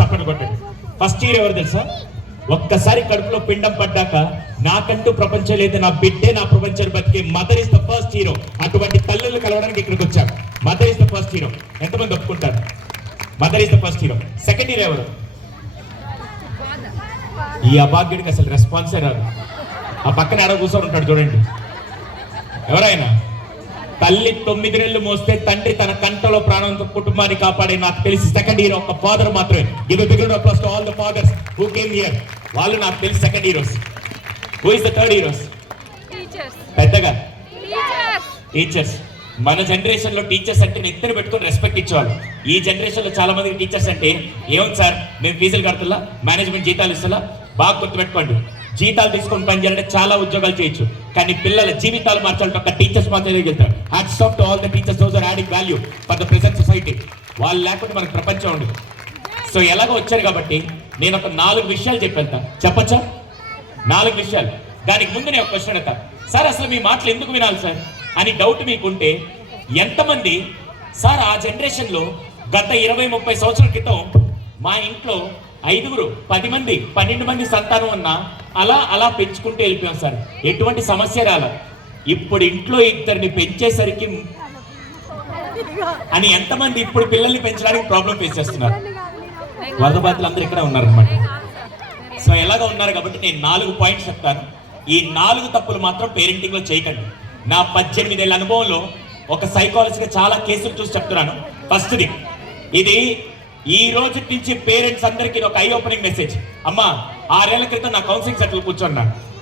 చప్పట్లు కొట్టండి. First year ఎవరు తెలుసా? ఒక్కసారి కడుపులో పిండం పడ్డాక నాకంటూ ప్రపంచం లేదు, నా బిడ్డే నా ప్రపంచాన్ని బతికే mother is the first hero. అటువంటి తల్లులు కలవడానికి ఇక్కడికి వచ్చాను. Mother is the first hero. ఎంతమంది ఒప్పుకుంటారు? Mother is the first hero. Second hero ఎవరు? ఈ అభాగ్యుడికి అసలు రెస్పాన్సే రాదు. ఆ పక్కన ఆడ కూర్చొని ఉంటాడు చూడండి. ఎవరైనా తల్లి 9 నెలలు మోస్తే తండ్రి తన కంటలో ప్రాణంతో కుటుంబాన్ని కాపాడే నాకు తెలిసి సెకండ్ హీరో ఒక ఫాదర్ మాత్రమే. Give a big round of applause to all the fathers who came here. వాళ్ళు నాకు తెలిసి second heroes. Who is the third heroes? పెద్దగా టీచర్స్. మన జనరేషన్ లో టీచర్స్ అంటే నెత్తిన పెట్టుకొని రెస్పెక్ట్ ఇచ్చేవాళ్ళు. ఈ జనరేషన్ లో చాలా మంది టీచర్స్ అంటే ఏముంది సార్, మేము ఫీజులు కడుతున్నా, మేనేజ్మెంట్ జీతాలు ఇస్తున్నా. బాగా గుర్తుపెట్టుకోండి, జీతాలు తీసుకొని పని చేయాలంటే చాలా ఉద్యోగాలు చేయొచ్చు, కానీ పిల్లల జీవితాలు మార్చాలంటే ఒక టీచర్స్ మాత్రమే వెళ్తారు. Hats off to all the teachers those are adding value for the present society. వాళ్ళు లేకపోతే మనకు ప్రపంచం ఉండదు. సో ఎలాగో వచ్చారు కాబట్టి నేను ఒక 4 విషయాలు చెప్పేళ్తా. చెప్పచ్చా? 4 విషయాలు. దానికి ముందు నేను ఒక క్వశ్చన్ అడతా. సార్ అసలు మీ మాటలు ఎందుకు వినాలి సార్ అని డౌట్ మీకుంటే, ఎంతమంది సార్ ఆ జనరేషన్లో గత 20-30 సంవత్సరాల క్రితం మా ఇంట్లో 5, 10 మంది 12 మంది సంతానం ఉన్నా అలా పెంచుకుంటూ వెళ్ళిపోయాం సార్, ఎటువంటి సమస్య రాల. ఇప్పుడు ఇంట్లో 2ని పెంచేసరికి అని ఎంతమంది ఇప్పుడు పిల్లల్ని పెంచడానికి ప్రాబ్లం ఫేస్ చేస్తున్నారు? వరద బాధితులు అందరూ ఇక్కడ ఉన్నారనమాట. సో ఎలాగ ఉన్నారు కాబట్టి నేను 4 పాయింట్స్ చెప్తాను. ఈ 4 తప్పులు మాత్రం పేరెంటింగ్ లో చేయకండి. నా 18 ఏళ్ళ అనుభవంలో ఒక సైకాలజీగా చాలా కేసులు చూసి చెప్తున్నాను. ఫస్ట్ది, ఇది ఈ రోజు నుంచి పేరెంట్స్ అందరికీ ఒక ఐ ఓపెనింగ్ మెసేజ్. అమ్మా 6 ఏళ్ల క్రితం నా కౌన్సిలింగ్ సెంటర్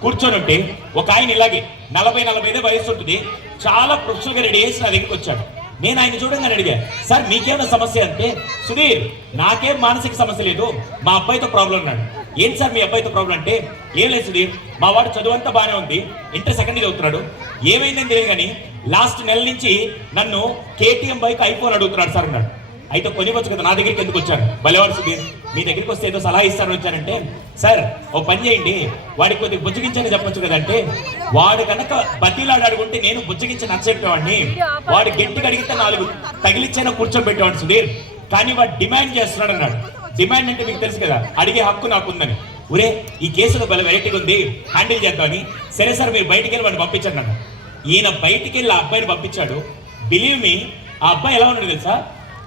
కూర్చొని ఉంటే ఒక ఆయన ఇలాగే 40-45 వయసు ఉంటుంది, చాలా ప్రొఫెషనల్ గా రెడీ చేసి నా దగ్గరికి వచ్చాడు. నేను ఆయన చూడంగానే అడిగా, సార్ మీకేమైనా సమస్య అంటే, సుధీర్ నాకేం మానసిక సమస్య లేదు, మా అబ్బాయితో ప్రాబ్లం ఉన్నాడు. ఏంటి సార్ మీ అబ్బాయితో ప్రాబ్లం అంటే, ఏం లేదు సుధీర్, మా వాడు చదువు అంతా బాగానే ఉంది, ఇంటర్ సెకండ్ ఇయర్ అవుతున్నాడు, ఏమైందని తెలియదు కానీ లాస్ట్ నెల నుంచి నన్ను KTM బైక్ ఐఫోన్ అడుగుతున్నాడు సార్ అన్నాడు. అయితే కొనివచ్చు కదా, నా దగ్గరికి ఎందుకు వచ్చాను? భలేవాడు సుధీర్, మీ దగ్గరికి వస్తే ఏదో సలహా ఇస్తాను వచ్చానంటే, సార్ ఓ పని చేయండి, వాడికి కొద్దిగా బుజ్జగించని చెప్పొచ్చు కదంటే, వాడు కనుక బతిలాడు అడుగుంటే నేను బుజ్జగించి నచ్చచెప్పేవాడిని, వాడు గట్టిగా అడిగితే 4 తగిలిచ్చైనా కూర్చోబెట్టేవాడు సుధీర్, కానీ వాడు డిమాండ్ చేస్తున్నాడు అన్నాడు. డిమాండ్ అంటే మీకు తెలుసు కదా, అడిగే హక్కు నాకుందని. ఒరే ఈ కేసులో భలే వెరైటీగా ఉంది, హ్యాండిల్ చేద్దామని, సరే సార్ మీరు బయటికి వెళ్ళి వాడిని పంపించండి అన్నాడు. ఈయన బయటికి వెళ్ళి ఆ అబ్బాయిని పంపించాడు. బిలీవ్ మీ, ఆ అబ్బాయి ఎలా ఉన్నాడు తెలుసా?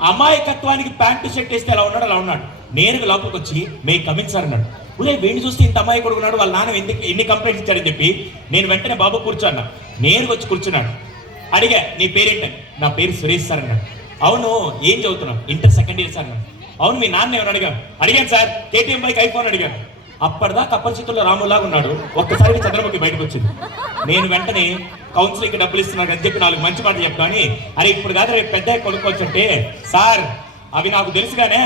అమాయకత్వానికి ప్యాంటు షర్ట్ వేస్తే ఎలా ఉన్నాడు అలా ఉన్నాడు. నేరుగా లోపలికి వచ్చి మే కమింగ్ సార్ అన్నాడు. ఉదయం వీడిని చూస్తే ఇంత అమాయకుడు ఉన్నాడు, వాళ్ళ నాన్న ఎన్ని కంప్లైంట్స్ ఇచ్చాడని చెప్పి నేను వెంటనే బాబు కూర్చోన్నా. నేరుగా వచ్చి కూర్చున్నాడు. అడిగా నీ పేరేంటని. నా పేరు సురేష్ సార్ అన్నాడు. అవును ఏం చదువుతున్నావు? ఇంటర్ సెకండ్ ఇయర్ సార్ అన్నాడు. అవును మీ నాన్న ఏమని అడిగాను సార్ KTM బైక్ ఐఫోన్ అడిగాను. అప్పటిదాకా అపరిచితుల్లో రాములాగా ఉన్నాడు, ఒక్కసారి చంద్రముఖి బయటకు వచ్చింది. నేను వెంటనే కౌన్సిలింగ్ డబ్బులు ఇస్తున్నాడు అని చెప్పి 4 మంచి మాటలు చెప్తాను. అరే ఇప్పుడు కాదు రేపు పెద్ద కొనుక్కోవచ్చు అంటే, సార్ అవి నాకు తెలుసుగానే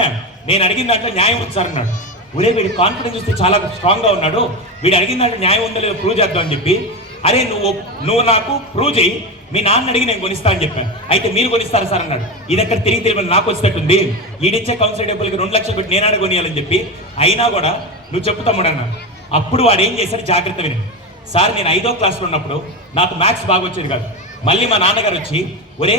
నేను అడిగిన దాంట్లో న్యాయం ఉంది సార్ అన్నాడు. ఒరే వీడి కాన్ఫిడెన్స్ చూస్తే చాలా స్ట్రాంగ్ గా ఉన్నాడు, వీడు అడిగిన దాంట్లో న్యాయం ఉందో లేదో ప్రూవ్ చేద్దాం అని చెప్పి, అరే నువ్వు నాకు ప్రూవ్ చేయి, మీ నాన్న అడిగి నేను కొనిస్తా అని చెప్పాను. అయితే మీరు కొనిస్తారు సార్ అన్నాడు. ఇది ఎక్కడ తిరిగి నాకు వచ్చినట్టుంది, ఈడిచ్చే కౌన్సిలింగ్ డబ్బులకి 2 లక్షలు పెట్టి నేను కొనియాలని చెప్పి, అయినా కూడా నువ్వు చెప్పుతాముడు అన్నాడు. అప్పుడు వాడు ఏం చేశాడు, జాగ్రత్త వినండి సార్, నేను 5వ క్లాస్లో ఉన్నప్పుడు నాకు మ్యాథ్స్ బాగా వచ్చేది కాదు. మళ్ళీ మా నాన్నగారు వచ్చి, ఒరే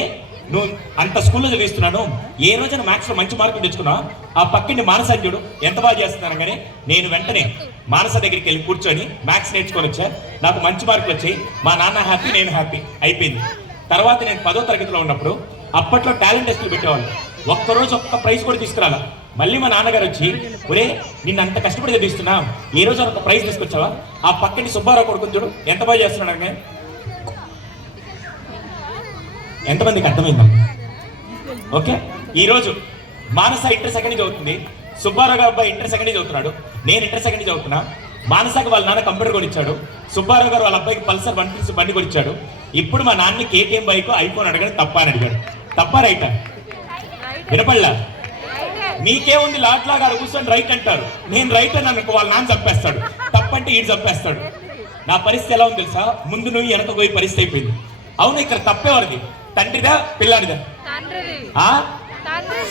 నువ్వు అంత స్కూల్లో చదివిస్తున్నాను, ఏ రోజున మ్యాథ్స్లో మంచి మార్కులు తెచ్చుకున్నావు, ఆ పక్కింటి మానసంజుడు ఎంత బాగా చేస్తున్నాను. కానీ నేను వెంటనే మానస దగ్గరికి వెళ్ళి కూర్చొని మ్యాథ్స్ నేర్చుకొని వచ్చా, నాకు మంచి మార్కులు వచ్చాయి, మా నాన్న హ్యాపీ, నేను హ్యాపీ, అయిపోయింది. తర్వాత నేను 10వ తరగతిలో ఉన్నప్పుడు అప్పట్లో టాలెంట్ టెస్టులు పెట్టేవాళ్ళు, ఒక్కరోజు ఒక్క ప్రైజ్ కూడా తీసుకురాలా. మళ్ళీ మా నాన్నగారు వచ్చి, ఒరే నిన్ను అంత కష్టపడి చదివిస్తున్నా, ఏ రోజు ఒక ప్రైజ్ తీసుకొచ్చావా, ఆ పక్కని సుబ్బారావు కొడుకుని చూడు ఎంత బాగా చేస్తున్నాడు. కానీ ఎంతమందికి అర్థమైందా? ఓకే, ఈరోజు మానస ఇంటర్ సెకండ్ చదువుతుంది, సుబ్బారావు గారు అబ్బాయి ఇంటర్ సెకండ్ చదువుతున్నాడు, నేను ఇంటర్ సెకండ్ చదువుతున్నా. మానసకి వాళ్ళ నాన్న కంప్యూటర్ కొనిచ్చాడు, సుబ్బారావు గారు వాళ్ళ అబ్బాయికి పల్సర్ 150 బండి కొనిచ్చాడు. ఇప్పుడు మా నాన్నని KTM బైక్ ఐఫోన్ అడగాడు, తప్ప అని అడిగాడు. తప్ప రైటా? వినపడలా? మీకేముంది లాట్లాగా అక్కడ కూర్చొని రైట్ అంటారు, నేను రైట్ అని అనుకో వాళ్ళ నాన్న చంపేస్తాడు, తప్పంటే ఈడు చంపేస్తాడు. నా పరిస్థితి ఎలా ఉంది తెలుసా? ముందు నువ్వు వెనక పోయి పరిస్థితి అయిపోయింది. అవును ఇక్కడ తప్పేవారిది, తండ్రిదా పిల్లాడిదా?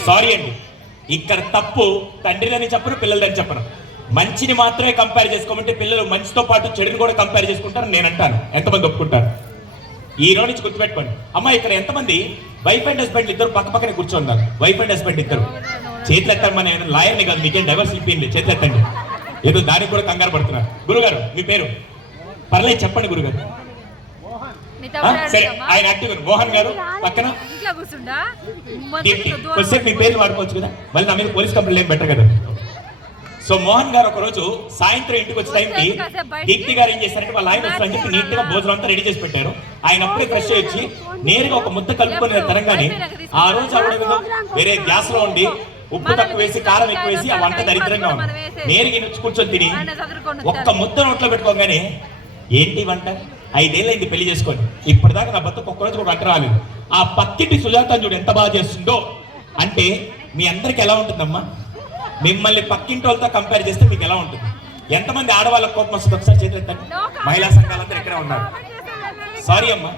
సారీ అండి, ఇక్కడ తప్పు తండ్రిదని చెప్పరు, పిల్లలని చెప్పరు. మంచిని మాత్రమే కంపేర్ చేసుకోమంటే పిల్లలు మంచితో పాటు చెడుని కూడా కంపేర్ చేసుకుంటారు నేను అంటాను. ఎంతమంది ఒప్పుకుంటారు? ఈ రోజు నుంచి గుర్తుపెట్టుకోండి. అమ్మ ఇక్కడ ఎంతమంది వైఫ్ అండ్ హస్బెండ్ ఇద్దరు పక్క పక్కనే కూర్చోన్నారు? వైఫ్ అండ్ హస్బెండ్ ఇద్దరు చేతులు ఎత్తారు, మన లాయర్ని కాదు, మీకేం డైవర్స్ ఇప్పింది, చేతులు ఎత్తండి. ఏదో దానికి కూడా కంగారు పడుతున్నారు. గురుగారు మీ పేరు? పర్లేదు చెప్పండి గురుగారు. సరే, ఆయన యాక్టివ్ మోహన్ గారు పక్కన దీప్తి. కొద్దిసేపు మీ పేరు వాడుకోవచ్చు కదా, మళ్ళీ నా మీద పోలీస్ కంప్లైంట్ ఏం బెటర్ కదా. సో మోహన్ గారు ఒక రోజు సాయంత్రం ఇంటికి వచ్చే టైంకి దీప్తి గారు ఏం చేశారంటే వాళ్ళ ఆయన వస్తారని చెప్పి నీట్ గా భోజనం అంతా రెడీ చేసి పెట్టారు. ఆయన అప్పుడే ఫ్రెష్ వచ్చి నేరుగా ఒక ముద్ద కలుపుకునే తరంగానే ఆ రోజు ఆవిడ వేరే గ్యాస్ లో ఉండి ఉప్పు తక్కువ వేసి కారం ఎక్కువ వేసి ఆ వంట దరిద్రంగా ఉంది. నేరుగా నుంచి కూర్చొని తిని ఒక్క ముద్ద నోట్లో పెట్టుకోగానే ఏంటి వంట, 5 ఏళ్ళైంది పెళ్లి చేసుకొని, ఇప్పటిదాకా నా బతుకు ఒక్కరోజు ఒక వంట రాలేదు. ఆ పక్కింటి సుజాత చూడు ఎంత బాగా చేస్తుందో. అంటే మీ అందరికి ఎలా ఉంటుందమ్మా, మిమ్మల్ని పక్కింటి వాళ్ళతో కంపేర్ చేస్తే మీకు ఎలా ఉంటుంది? ఎంతమంది ఆడవాళ్ళ కోపం వస్తుంది ఒకసారి చేతులు ఎత్తండి. మహిళా సంఘాలందరూ ఎక్కడ ఉన్నారు? సారీ అమ్మా,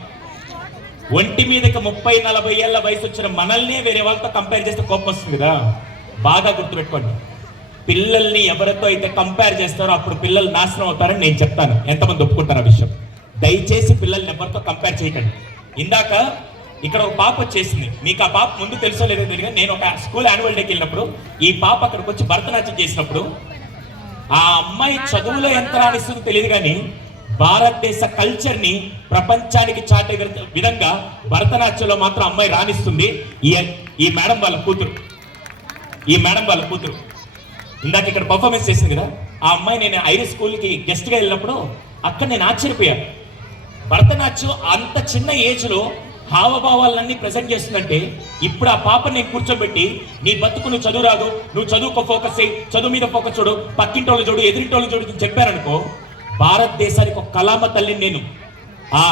ఒంటి మీదకి 30-40 ఏళ్ల వయసు వచ్చిన మనల్ని వేరే వాళ్ళతో కంపేర్ చేస్తే కోపం వస్తుంది కదా. బాగా గుర్తుపెట్టుకోండి, పిల్లల్ని ఎవరితో అయితే కంపేర్ చేస్తారో అప్పుడు పిల్లలు నాశనం అవుతారని నేను చెప్తాను. ఎంతమంది ఒప్పుకుంటారు ఆ విషయం? దయచేసి పిల్లల్ని ఎవరితో కంపేర్ చేయకండి. ఇందాక ఇక్కడ ఒక పాప వచ్చేసింది, మీకు ఆ పాప ముందు తెలుసో లేదో తెలియదు. నేను ఒక స్కూల్ యాన్యువల్ డేకి వెళ్ళినప్పుడు ఈ పాప అక్కడికి వచ్చి భరతనాట్యం చేసినప్పుడు ఆ అమ్మాయి చదువులో ఎంత రాణిస్తుందో తెలియదు కానీ భారతదేశ కల్చర్ ని ప్రపంచానికి చాటే విధంగా భరతనాట్యంలో మాత్రం అమ్మాయి రాణిస్తుంది. ఈ మేడం వాళ్ళ కూతురు, ఇందాక ఇక్కడ పర్ఫార్మెన్స్ చేసింది కదా ఆ అమ్మాయి. నేను ఐరిస్ స్కూల్కి గెస్ట్గా వెళ్ళినప్పుడు అక్కడ నేను ఆశ్చర్యపోయాను. భరతనాట్యం అంత చిన్న ఏజ్ లో హావభావాలన్నీ ప్రజెంట్ చేస్తుందంటే ఇప్పుడు ఆ పాప నేను కూర్చోబెట్టి నీ బతుకు నువ్వు చదువు రాదు, నువ్వు చదువుకో ఫోకస్ అయ్యి, చదువు మీద ఫోకస్ చూడు, పక్కింటోళ్ళు చూడు, ఎదిరింటోళ్ళు చూడు చెప్పారనుకో, భారతదేశానికి ఒక కళామ తల్లిని నేను ఆ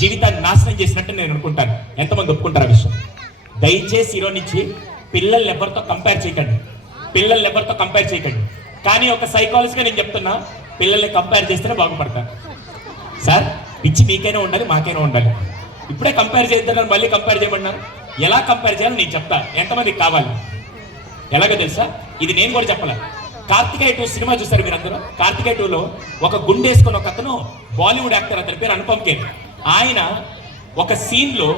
జీవితాన్ని నాశనం చేసినట్టు నేను అనుకుంటాను. ఎంతమంది ఒప్పుకుంటారు ఆ విషయం? దయచేసి ఈరోజు నుంచి పిల్లల్ని ఎవరితో కంపేర్ చేయకండి. కానీ ఒక సైకాలజీగా నేను చెప్తున్నా, పిల్లల్ని కంపేర్ చేస్తేనే బాగుపడతారు. సార్ పిచ్చి మీకైనా ఉండాలి, మాకైనా ఉండాలి. ఇప్పుడే కంపేర్ చేద్దాం, మళ్ళీ కంపేర్ చేయమన్నారు. ఎలా కంపేర్ చేయాలని నేను చెప్తా. ఎంతమందికి కావాలి? ఎలాగో తెలుసా, ఇది నేను కూడా చెప్పాల. కార్తికేయ 2 సినిమా చూస్తారు మీరందరూ. కార్తికేయ 2లో ఒక గుండేసుకుని ఒక అతను బాలీవుడ్ యాక్టర్, అతని పేరు అనుపమ్ ఖేర్. ఆయన ఒక సీన్ లో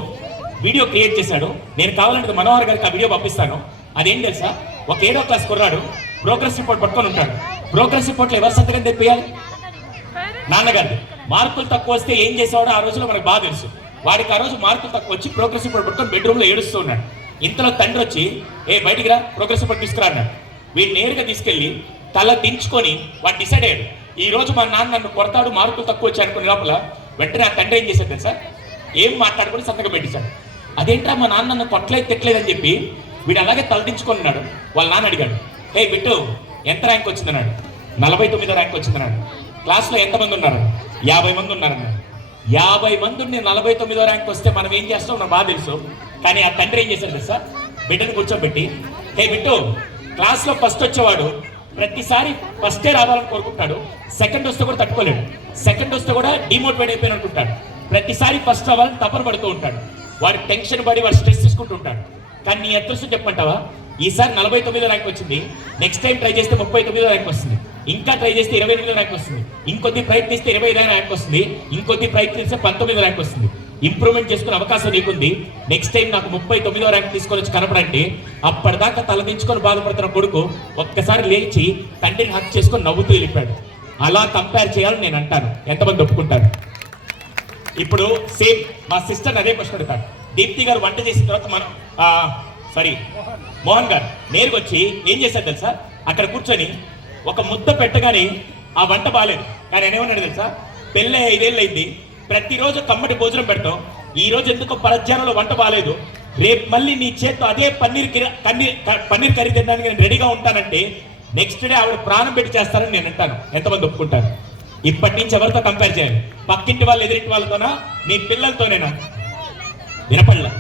వీడియో క్రియేట్ చేశాడు. నేను కావాలంటే మనోహర్ గారికి ఆ వీడియో పంపిస్తాను. అదేం తెలుసా, ఒక 7వ క్లాస్ కుర్రాడు ప్రోగ్రెస్ రిపోర్ట్ పట్టుకొని ఉంటాడు. ప్రోగ్రెస్ రిపోర్ట్ లో ఎవరు సంతకం తెప్పియాలి? నాన్నగారిది. మార్కులు తక్కువ వస్తే ఏం చేసేవాడో ఆ రోజులో మనకు బాగా తెలుసు. వాడికి ఆ రోజు మార్కులు తక్కువ వచ్చి ప్రోగ్రెస్ రిపోర్ట్ పట్టుకొని బెడ్రూమ్ లో ఏడుస్తూ ఉన్నాడు. ఇంతలో తండ్రి వచ్చి బయటికి రా, ప్రోగ్రెస్ రిపోర్ట్ తీసుకురా అన్నాడు. వీడు నేరుగా తీసుకెళ్లి తల దించుకొని వాడు డిసైడ్ అయ్యాడు, ఈ రోజు మా నాన్న నన్ను కొడతాడు, మార్కులు తక్కువ వచ్చి అనుకునే లోపల వెంటనే ఆ తండ్రి ఏం చేశాడు తెలుసా, ఏం మాట్లాడుకుని సంతకం పెట్టించాడు. అదేంట్రా మా నాన్న నన్ను కొట్టలేదు తిట్టలేదు అని చెప్పి వీడు అలాగే తలదించుకున్నాడు. వాళ్ళ నాన్న అడిగాడు, బిట్టు ఎంత ర్యాంక్ వచ్చిందన్నాడు. 49వ ర్యాంక్ వచ్చిందన్నాడు. క్లాస్లో ఎంతమంది ఉన్నారు? 50 మంది ఉన్నారన్నాడు. 50 మంది ఉండి 49వ ర్యాంక్ వస్తే మనం ఏం చేస్తాం నాకు బాగా తెలుసు. కానీ ఆ తండ్రి ఏం చేశాడు తెలుసా, బిడ్డని కూర్చోబెట్టి, బిట్టు క్లాస్లో ఫస్ట్ వచ్చేవాడు ప్రతిసారి ఫస్టే రావాలని కోరుకుంటాడు, సెకండ్ వస్తే కూడా తట్టుకోలేడు, సెకండ్ వస్తే కూడా డిమోటివేట్ అయిపోయిన అనుకుంటాడు, ప్రతిసారి ఫస్ట్ రావాలని తపన పడుతూ ఉంటాడు. వాడు టెన్షన్ పడి వాడు స్ట్రెస్ తీసుకుంటూ ఉంటాడు. కానీ నీ అదృష్టం చెప్పంటావా, ఈసారి 49వ ర్యాంక్ వచ్చింది, నెక్స్ట్ టైం ట్రై చేస్తే 39వ ర్యాంక్ వస్తుంది, ఇంకా ట్రై చేస్తే 28వ ర్యాంక్ వస్తుంది, ఇంకొద్ది ప్రయత్నిస్తే 25వ ర్యాంక్ వస్తుంది, ఇంకొద్ది ప్రయత్నిస్తే 19వ ర్యాంక్ వస్తుంది. ఇంప్రూవ్మెంట్ చేసుకునే అవకాశం నీకుంది. నెక్స్ట్ టైం నాకు 39వ ర్యాంక్ తీసుకొని వచ్చి కనపడంటే అప్పటిదాకా తలదించుకొని బాధపడుతున్న కొడుకు ఒక్కసారి లేచి తండ్రిని హక్ చేసుకొని నవ్వుతూ వెళ్ళిపోయాడు. అలా కంపేర్ చేయాలని నేను అంటాను. ఎంతమంది ఒప్పుకుంటారు? ఇప్పుడు సేమ్ మా సిస్టర్ అదే క్వశ్చన్ అడుగుతాడు. దీప్తి గారు వంట చేసిన తర్వాత మోహన్ గారు నేరుగా వచ్చి ఏం చేశారు తెలుసా, అక్కడ కూర్చొని ఒక ముద్ద పెట్టగానే ఆ వంట బాగాలేదు. కానీ ఏమన్నాడు తెలుసా, పెళ్ళి 5 ఏళ్ళు అయింది, ప్రతిరోజు కమ్మటి భోజనం పెడతాం, ఈ రోజు ఎందుకో పరధ్యానంలో వంట బాగాలేదు, రేపు మళ్ళీ నీ చేత్తో అదే పన్నీర్ కర్రీ తినడానికి నేను రెడీగా ఉంటానంటే నెక్స్ట్ డే ఆవిడ ప్రాణం పెట్టి చేస్తారని నేను అంటాను. ఎంతమంది ఒప్పుకుంటారు? ఇప్పటి నుంచి ఎవరితో కంపేర్ చేయాలి? పక్కింటి వాళ్ళు ఎదురింటి వాళ్ళతోనా, మీ పిల్లలతోనేనా? వినపడలా.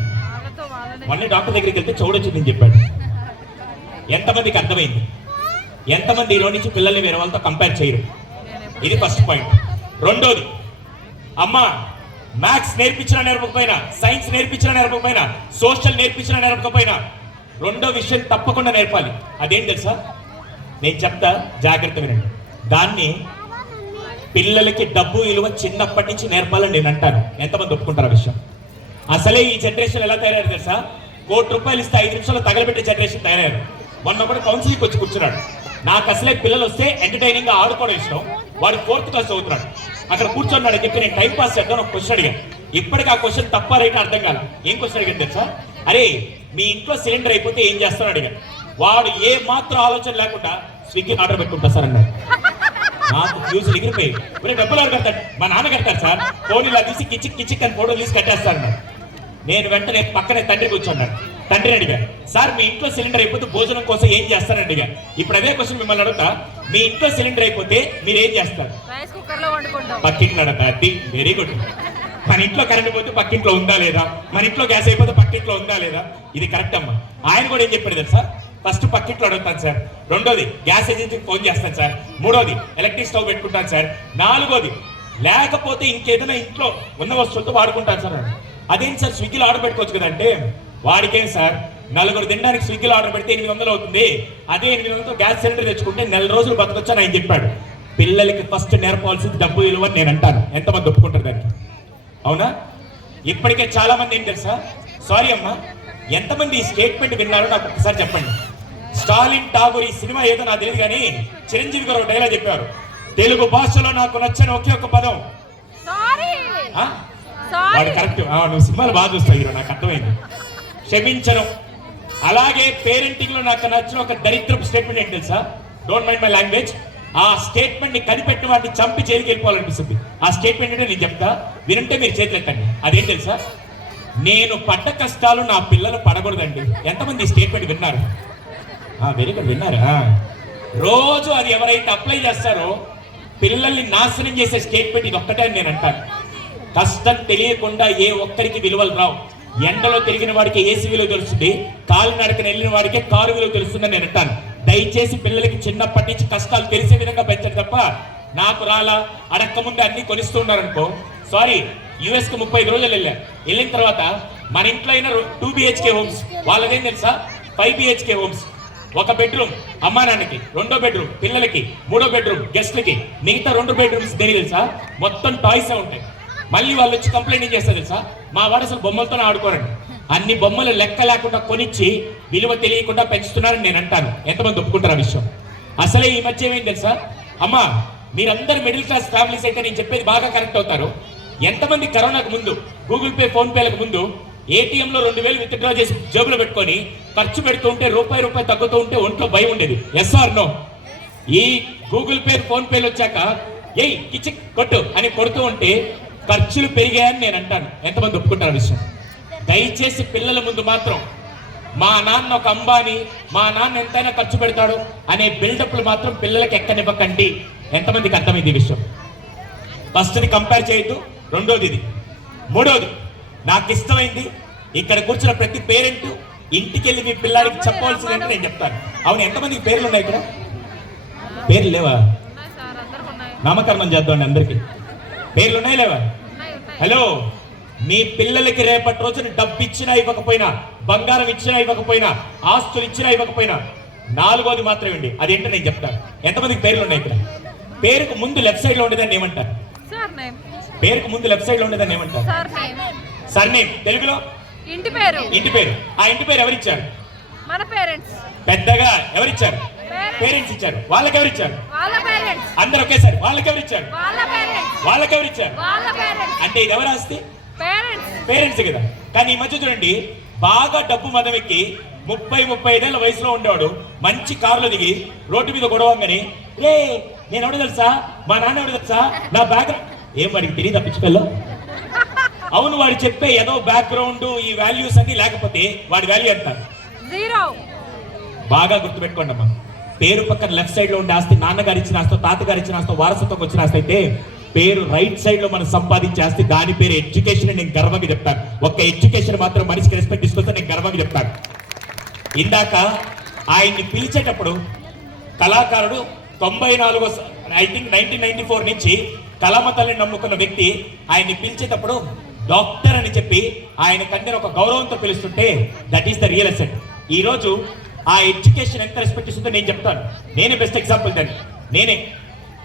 మళ్ళీ డాక్టర్ దగ్గరికి వెళ్తే చూడొచ్చిందని చెప్పాడు. ఎంతమందికి అర్థమైంది? ఎంతమంది ఈరోజు నుంచి పిల్లల్ని వేరే వాళ్ళతో కంపేర్ చేయరు? ఇది ఫస్ట్ పాయింట్. రెండోది, అమ్మ మ్యాథ్స్ నేర్పించినా నేర్పకపోయినా, సైన్స్ నేర్పించినా నేర్పకపోయినా, సోషల్ నేర్పించినా నేర్పకపోయినా రెండో విషయం తప్పకుండా నేర్పాలి. అదేం తెలుసా, నేను చెప్తా, జాగ్రత్త వినండి. దాన్ని పిల్లలకి డబ్బు విలువ చిన్నప్పటి నుంచి నేర్పాలని నేను అంటాను. ఎంతమంది ఒప్పుకుంటారు ఆ విషయం? అసలే ఈ జనరేషన్ ఎలా తయారయ్యారు తెలుసా, ₹1 కోటి ఇస్తే 5 నిమిషాలు తగలబెట్టే జనరేషన్ తయారయ్యారు. మొన్న కూడా కౌన్సిలింగ్ వచ్చి కూర్చున్నాడు. నాకు అసలే పిల్లలు వస్తే ఎంటర్టైనింగ్ గా ఆడుకోవడం ఇష్టం. వాడు 4th క్లాస్ చదువుతున్నాడు. అక్కడ కూర్చున్నాడు చెప్పి నేను టైం పాస్ చేద్దాం ఒక క్వశ్చన్ అడిగాను. ఇప్పటికి ఆ క్వశ్చన్ తప్ప రైట్ అర్థం కాల. ఏం క్వశ్చన్ అడిగాను తెలుసా? అరే మీ ఇంట్లో సిలిండర్ అయిపోతే ఏం చేస్తాను అడిగాను. వాడు ఏ మాత్రం ఆలోచన లేకుండా స్విగ్గీ ఆర్డర్ పెట్టుకుంటా సార్ అన్నాడు. నాకు ఫ్యూజులు ఎగిరిపోయి డబ్బులు ఎవరు కడతాడు? మా నాన్న కడతారు సార్. ఫోన్ ఇలా తీసి కిచిక్ కిచిక్ అని ఫోటోలు తీసి కట్టేస్తారన్నాడు. నేను వెంటనే పక్కనే తండ్రి కూర్చున్నాడు. తండ్రిని అడిగా, సార్ మీ ఇంట్లో సిలిండర్ అయిపోతే భోజనం కోసం ఏం చేస్తారని అడిగా. ఇప్పుడు అదే క్వశ్చన్ మిమ్మల్ని అడుగుతా, మీ ఇంట్లో సిలిండర్ అయిపోతే మీరు ఏం చేస్తారు? పక్కింట్లో అడతా. Very good. మన ఇంట్లో కరెంట్ పోతే పక్కింట్లో ఉందా లేదా, మన ఇంట్లో గ్యాస్ అయిపోతే పక్కింట్లో ఉందా లేదా, ఇది కరెక్ట్ అమ్మా. ఆయన కూడా ఏం చెప్పాడు తెలుసా? ఫస్ట్ పక్కింట్లో అడుగుతాను సార్, రెండోది గ్యాస్ ఏజెన్సీకి ఫోన్ చేస్తాను సార్, మూడోది ఎలక్ట్రిక్ స్టవ్ పెట్టుకుంటాను సార్, నాలుగోది లేకపోతే ఇంకేదైనా ఇంట్లో ఉన్న వస్తువులతో వాడుకుంటాను సార్. అదేంటి సార్ స్విగ్గీలో ఆర్డర్ పెట్టుకోవచ్చు కదంటే, వాడికేం సార్ నలుగురు తినడానికి స్విగ్గీలో ఆర్డర్ పెడితే 800 అవుతుంది. అదే 800తో గ్యాస్ సిలిండర్ తెచ్చుకుంటే 4 రోజులు బతకొచ్చని ఆయన చెప్పాడు. పిల్లలకి ఫస్ట్ నేర్పాల్సింది డబ్బు విలువ అని నేను అంటాను. ఎంతమంది ఒప్పుకుంటారు దానికి? అవునా? ఇప్పటికే చాలా మంది ఏం తెలుసా? సారీ అమ్మా, ఎంతమంది ఈ స్టేట్మెంట్ విన్నారో నాకు ఒకసారి చెప్పండి. స్టాలిన్ ఠాగూర్ ఈ సినిమా ఏదో నాకు తెలియదు కానీ చిరంజీవి గారు ఒక డైలాగ్ చెప్పారు, తెలుగు భాషలో నాకు నచ్చని ఒకే ఒక పదం. వాడు కరెక్ట్. నువ్వు సినిమాలు బాగా చూస్తావు హీరో, నాకు అర్థమైంది. క్షమించడం. అలాగే పేరెంటింగ్ లో నాకు నచ్చిన ఒక దరిద్రపు స్టేట్మెంట్ ఏంటి తెలుసా? Don't mind my language. ఆ స్టేట్మెంట్ ని కనిపెట్టిన వాటిని చంపి జైలుకి వెళ్ళిపోవాలనిపిస్తుంది. ఆ స్టేట్మెంట్ అంటే నేను చెప్తా, వినంటే మీరు చేతులు ఎత్తండి. అదేం తెలుసా? నేను పడ్డ కష్టాలు నా పిల్లలు పడకూడదండి. ఎంతమంది ఈ స్టేట్మెంట్ విన్నారు? వెరీ గుడ్, విన్నారా? రోజు అది ఎవరైతే అప్లై చేస్తారో పిల్లల్ని నాశనం చేసే స్టేట్మెంట్ ఇది ఒక్కటే అని నేను అంటాను. కష్టం తెలియకుండా ఏ ఒక్కరికి విలువలు రావు. ఎండలో తిరిగిన వాడికి ఏసీ విలువ తెలుస్తుంది, కాలినడకన వెళ్ళిన వాడికి కారు విలువ తెలుస్తుందని నేను అంటాను. దయచేసి పిల్లలకి చిన్నప్పటి నుంచి కష్టాలు తెలిసే విధంగా పెంచండి తప్ప నాకు రాలా అడక్క ముందే అన్ని కొనిస్తూ ఉన్నారనుకో. సారీ, యుఎస్ కు 35 రోజులు వెళ్ళిన తర్వాత మన ఇంట్లో అయినా 2 BHK హోమ్స్, వాళ్ళదేం తెలుసా? 5 BHK హోమ్స్. ఒక బెడ్రూమ్ అమ్మా నాన్నకి, రెండో బెడ్రూమ్ పిల్లలకి, మూడో బెడ్రూమ్ గెస్ట్లకి, మిగతా 2 బెడ్రూమ్స్ దేని తెలుసా? మొత్తం టాయ్సే ఉంటాయి. మళ్ళీ వాళ్ళు వచ్చి కంప్లైంట్ ఏం చేస్తారు తెలుసా? మా వాడు అసలు బొమ్మలతోనే ఆడుకోరండి. అన్ని బొమ్మలు లెక్క లేకుండా కొనిచ్చి విలువ తెలియకుండా పెంచుతున్నారని నేను అంటాను. ఎంతమంది ఒప్పుకుంటారు ఆ విషయం? అసలే ఈ మధ్య ఏమైంది తెలుసా? అమ్మా మీరందరూ మిడిల్ క్లాస్ ఫ్యామిలీస్ అయితే నేను చెప్పేది బాగా కరెక్ట్ అవుతారు. ఎంతమంది కరోనాకు ముందు గూగుల్ పే ఫోన్ పేలకు ముందు ఏటీఎంలో 2000 విత్డ్రా చేసి జేబులో పెట్టుకొని ఖర్చు పెడుతూ ఉంటే రూపాయి తగ్గుతూ ఉంటే ఒంట్లో భయం ఉండేది? Yes or no? ఈ గూగుల్ పే ఫోన్ పేలు వచ్చాక ఏయ్ కిచిక్ కొట్టు అని కొడుతూ ఉంటే ఖర్చులు పెరిగాయని నేను అంటాను. ఎంతమంది ఒప్పుకుంటారు విషయం? దయచేసి పిల్లల ముందు మాత్రం మా నాన్న ఒక అంబానీ, మా నాన్న ఎంతైనా ఖర్చు పెడతాడు అనే బిల్డప్లు మాత్రం పిల్లలకి ఎక్కనివ్వకండి. ఎంతమందికి అర్థమైంది ఈ విషయం? ఫస్ట్ది కంపేర్ చేయొద్దు, రెండోది ఇది, మూడోది నాకు ఇష్టమైంది. ఇక్కడ కూర్చున్న ప్రతి పేరెంట్ ఇంటికి వెళ్ళి మీ పిల్లలకి చెప్పవలసిందంటే నేను చెప్తాను. అవును, ఎంతమందికి పేర్లు ఉన్నాయి ఇక్కడ? పేర్లు లేవా? నామకరణం చేద్దాం అందరికి. పేర్లు ఉన్నాయి లేవా? హలో, మీ పిల్లలకి రేపటి రోజున డబ్బు ఇచ్చినా ఇవ్వకపోయినా, బంగారం ఇచ్చినా ఇవ్వకపోయినా, ఆస్తులు ఇచ్చినా ఇవ్వకపోయినా, నాలుగోది మాత్రమే అండి. అదేంటో నేను చెప్తాను. ఎంతమందికి పేర్లు ఉన్నాయి ఇక్కడ? పేరుకు ముందు లెఫ్ట్ సైడ్ లో ఉండేదాన్ని ఏమంటారు? పేరుకు ముందు లెఫ్ట్ సైడ్ లో ఉండేదాన్ని ఏమంటారు? సర్నేమ్. తెలుగులో ఇంటి పేరు. ఇంటి పేరు. ఆ ఇంటి పేరు ఎవరిచ్చారు? మన పేరెంట్స్. పెద్దగా ఎవరిచ్చారు? పేరెంట్స్ ఇచ్చారు. వాళ్ళకి ఎవరిచ్చారు? అందరు ఒకేసారి. వాళ్ళకి ఎవరిచ్చారు? వాళ్ళకి ఎవరిచ్చారు? అంటే ఇది ఎవరు ఆస్తి? పేరెంట్స్ కదా. కానీ ఈ మధ్య చూడండి, బాగా డబ్బు మదమెక్కి 30-35 ఏళ్ళ వయసులో ఉండేవాడు మంచి కారులో దిగి రోడ్డు మీద గొడవంగానే, రే నేను ఎవడో తెలుసా, మా నాన్న ఎవడో తెలుసా, నా బ్యాక్గ్రౌండ్ ఏం వాడికి తెలియదు పిచ్చిపిల్ల. అవును, వాడు చెప్పే ఏదో బ్యాక్గ్రౌండ్ ఈ వాల్యూస్ అన్ని లేకపోతే వాడి వాల్యూ ఎంత? బాగా గుర్తుపెట్టుకోండి అమ్మా. పేరు పక్కన లెఫ్ట్ సైడ్ లో ఉండే ఆస్తి నాన్నగారు ఇచ్చిన ఆస్తి, తాతగారు ఇచ్చిన ఆస్తి, వారసత్వం వచ్చిన ఆస్తి అయితే పేరు రైట్ సైడ్ లో మనం సంపాదించే ఆస్తి, దాని పేరు ఎడ్యుకేషన్. నేను గర్వంగా చెప్తాను. ఒక్క ఎడ్యుకేషన్ మాత్రం మనిషికి రెస్పెక్ట్ తీసుకొస్తే నేను గర్వంగా చెప్తాను. ఇందాక ఆయన్ని పిలిచేటప్పుడు కళాకారుడు 94 ఐ థింక్ 1994 నుంచి కళామ తల్లిని నమ్ముకున్న వ్యక్తి ఆయన్ని పిలిచేటప్పుడు డాక్టర్ అని చెప్పి ఆయన కంటే ఒక గౌరవంతో పిలుస్తుంటే that is the real asset. ఈ రోజు ఆ ఎడ్యుకేషన్ ఎంత రెస్పెక్ట్ ఇస్తుందో నేను చెప్తాను. నేనే బెస్ట్ ఎగ్జాంపుల్ దాన్ని. నేనే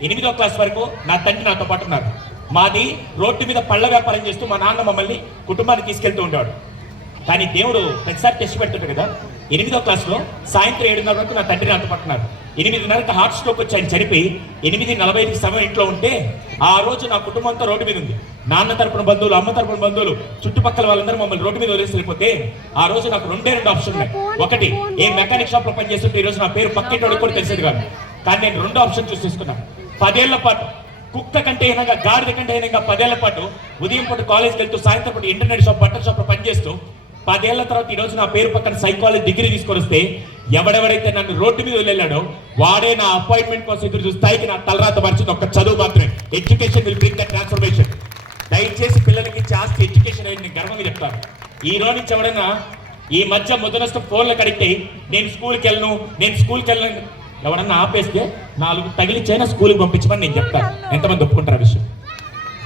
8వ క్లాస్ వరకు నా తండ్రి నాతో పాటు ఉన్నారు. మాది రోడ్డు మీద పళ్ళ వ్యాపారం చేస్తూ మా నాన్న మమ్మల్ని కుటుంబాన్ని తీసుకెళ్తూ ఉండేవాడు. కానీ దేవుడు ప్రతిసారి టెస్ట్ పెడుతుంటాడు కదా, 8వ క్లాస్లో సాయంత్రం 7:30 వరకు నా తండ్రి నాతో పట్టున్నారు. 8:30కి హార్ట్ స్ట్రోక్ వచ్చి ఆయన చనిపోయి 8:45కి సమయం ఇంట్లో ఉంటే ఆ రోజు నా కుటుంబం అంతా రోడ్డు మీద ఉంది. నాన్న తరపున బంధువులు, అమ్మ తరపున బంధువులు, చుట్టుపక్కల వాళ్ళందరూ మమ్మల్ని రోడ్డు మీద వదిలేసి వెళ్ళిపోతే ఆ రోజు నాకు రెండే ఆప్షన్ ఉన్నాయి. ఒకటి, ఏ మెకానిక్ షాప్ లో పనిచేస్తుంటే ఈ రోజు నా పేరు పక్కింటి కూడా తెలిసేది కాదు. కానీ నేను రెండో ఆప్షన్ చూసి తీసుకున్నాను. 10 ఏళ్ల పాటు కుక్క కంటే హీనంగా, గాడిద కంటే హీనంగా 10 ఏళ్ల పాటు ఉదయం పూట కాలేజ్కి వెళ్తూ సాయంత్రం పూట ఇంటర్నెట్ షాప్, బట్టల షాప్ లో పనిచేస్తూ 10 ఏళ్ల తర్వాత ఈ రోజు నా పేరు పక్కన సైకాలజీ డిగ్రీ తీసుకొని వస్తే ఎవడెవరైతే నన్ను రోడ్డు మీద వెళ్ళాడో వాడే నా అపాయింట్మెంట్ కోసం ఎదురు చూస్తాయికి నా తలరాత పరిచింది ఒక్క చదువు మాత్రమే. Education will bring the transformation. దయచేసి పిల్లలకి ఇచ్చే ఆస్తి ఎడ్యుకేషన్ అని నేను గర్వంగా చెప్తాను. ఈ రోజు నుంచి ఎవడైనా ఈ మధ్య మొదలస్తూ ఫోన్లకు అడిగితే నేను స్కూల్కి వెళ్ళను ఎవడన్నా ఆపేస్తే 4 తగిలిచ్చైనా స్కూల్కి పంపించమని నేను చెప్తాను. ఎంతమంది ఒప్పుకుంటారు ఆ విషయం?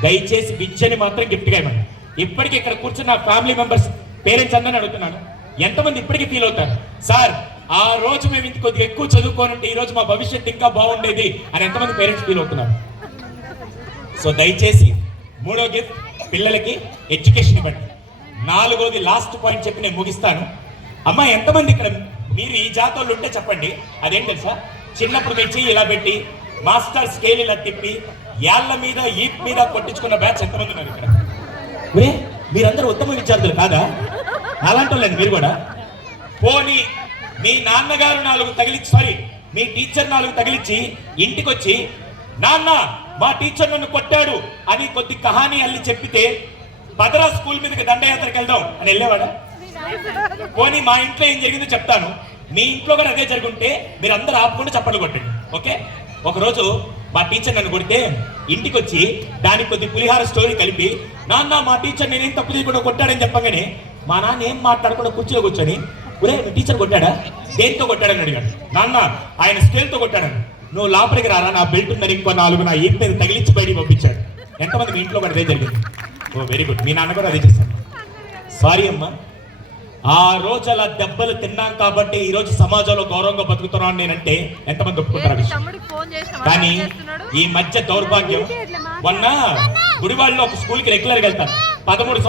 దయచేసి విద్యని మాత్రం గిఫ్ట్గా ఇవ్వండి. ఇప్పటికీ ఇక్కడ కూర్చున్న నా ఫ్యామిలీ మెంబర్స్, పేరెంట్స్ అందరిని అడుగుతున్నాను, ఎంతమంది ఇప్పటికీ ఫీల్ అవుతారు, సార్ ఆ రోజు మేము ఇంత కొద్దిగా ఎక్కువ చదువుకోనంటే ఈ రోజు మా భవిష్యత్తు ఇంకా బాగుండేది అని ఎంతమంది పేరెంట్స్ ఫీల్ అవుతున్నారు? సో దయచేసి 3వ గిఫ్ట్ పిల్లలకి ఎడ్యుకేషన్ ఇవ్వండి. 4వది లాస్ట్ పాయింట్ చెప్పి నేను ముగిస్తాను. అమ్మా, ఎంతమంది ఇక్కడ మీరు ఈ జాతోళ్ళు ఉంటే చెప్పండి. అదేం తెలుసా, చిన్నప్పుడు తెచ్చి ఇలా పెట్టి మాస్టర్ స్కేల్ ఇలా తిప్పి యాళ్ళ మీద ఈప్ మీద కొట్టించుకున్న బ్యాచ్ ఎంతమంది ఉన్నారు ఇక్కడ? మీరందరూ ఉత్తమ విద్యార్థులు కాదా? అలాంటి వాళ్ళండి మీరు కూడా. పోనీ మీ నాన్నగారు 4 తగిలిచ్చి, మీ టీచర్ 4 తగిలిచ్చి ఇంటికి వచ్చి నాన్న మా టీచర్ నన్ను కొట్టాడు అని కొద్ది కహానీ అల్లి చెప్పితే భద్రా స్కూల్ మీదకి దండయాత్రకు వెళ్దాం అని వెళ్ళేవాడా? పోనీ మా ఇంట్లో ఏం జరిగిందో చెప్తాను, మీ ఇంట్లో కూడా అదే జరుగుంటే మీరు అందరూ ఆపుకుండా చప్పట్లు కొట్టండి. ఓకే, ఒకరోజు మా టీచర్ నన్ను కొడితే ఇంటికి వచ్చి దానికి కొద్ది పులిహార స్టోరీ కలిపి నాన్న మా టీచర్ నేనేం తప్పు చేయకుండా కొట్టాడని చెప్పగానే మా నాన్న ఏం మాట్లాడకుండా కుర్చీలో కూర్చొని ఒరే మీ టీచర్ కొట్టాడా, దేంతో కొట్టాడని అడిగాడు. నాన్న ఆయన స్కేల్తో కొట్టాడని. నువ్వు లోపలికి రారా, నా బెల్ట్ ఉందని ఇంకో 4 నా ఈప్ మీద తగిలించి బయటికి పంపించాడు. ఎంతమంది మీ ఇంట్లో కూడా అదే జరిగింది? ఓ వెరీ గుడ్, మీ నాన్న కూడా అదే చేశాను. సారీ అమ్మా, ఆ రోజు అలా దెబ్బలు తిన్నాం కాబట్టి ఈ రోజు సమాజంలో గౌరవంగా బతుకుతున్నాను నేనంటే ఎంతమంది ఒప్పుకుంటారు? కానీ ఈ మధ్య దౌర్భాగ్యం, మొన్న గుడివాడలో ఒక స్కూల్కి రెగ్యులర్గా వెళ్తాను. 13